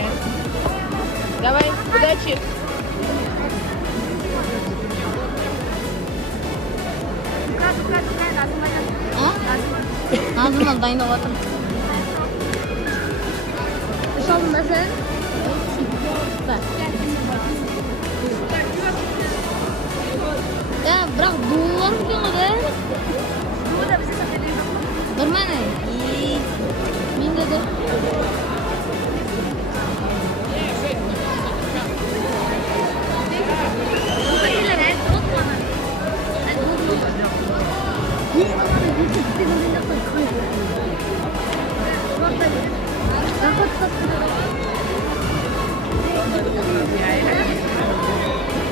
внимание. Давай, удачи. Ağzımdan dayınavadım. Son nasıl? Ya bırak duvar mı be? Bu da bize satıyor. Durma ne? Min dedi.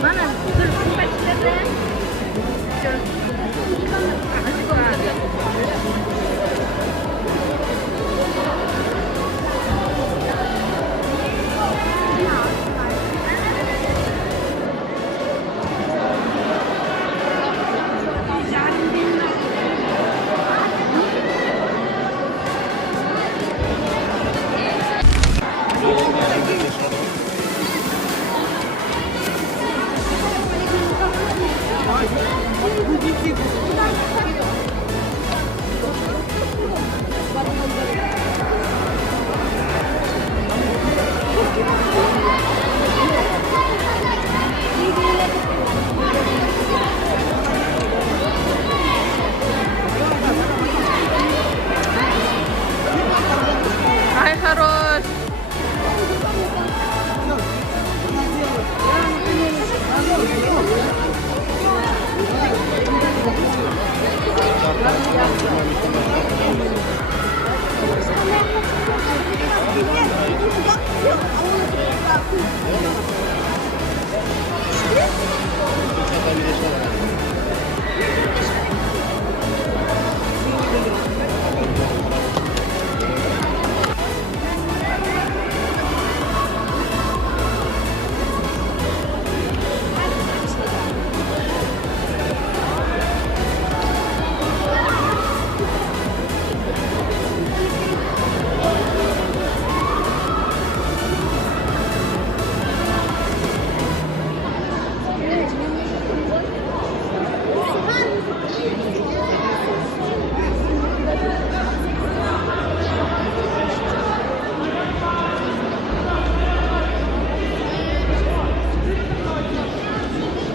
Mana? Ай, хорош.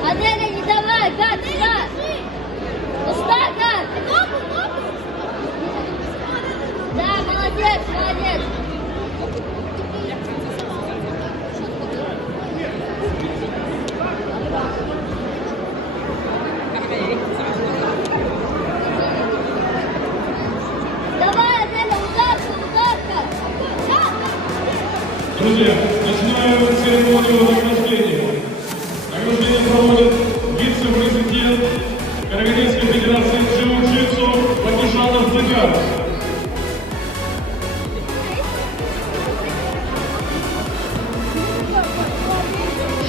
Hadi hadi давай, гад, гад. Уста, гад. Да, молодец, молодец. Давай, Аделя, ударка, ударка. Друзья, начинаем церемонию награждения. Награждение проводит вице-президент Карагандинской федерации джиу-джитсу Патишанов Дзыгар.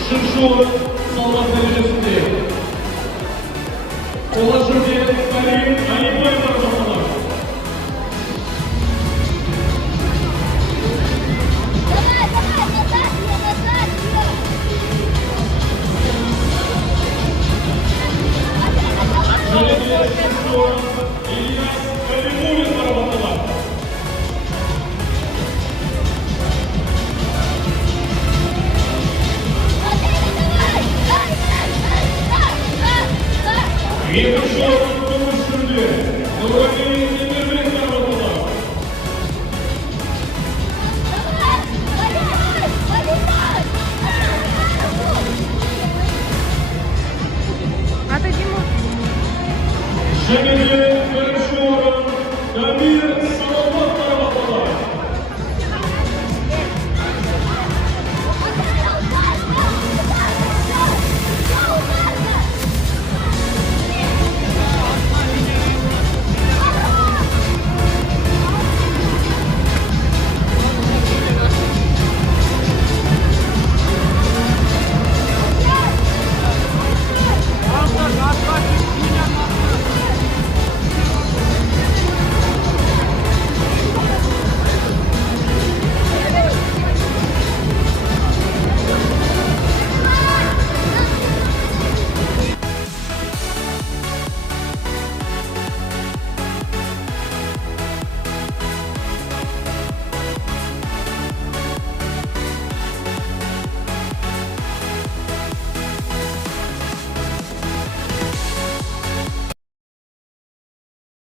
Шыршуов Салмак дәрежесінде. Қола жүлде Карим Алибаев тарапынан. Давай, давай, назад ее, назад ее. Жүлдеге Шыршуов Ильяс Калимуллин тарапынан. Екінші күміс жүлде Нұрғали Темірбек тарапынан. А ты, Дима? Және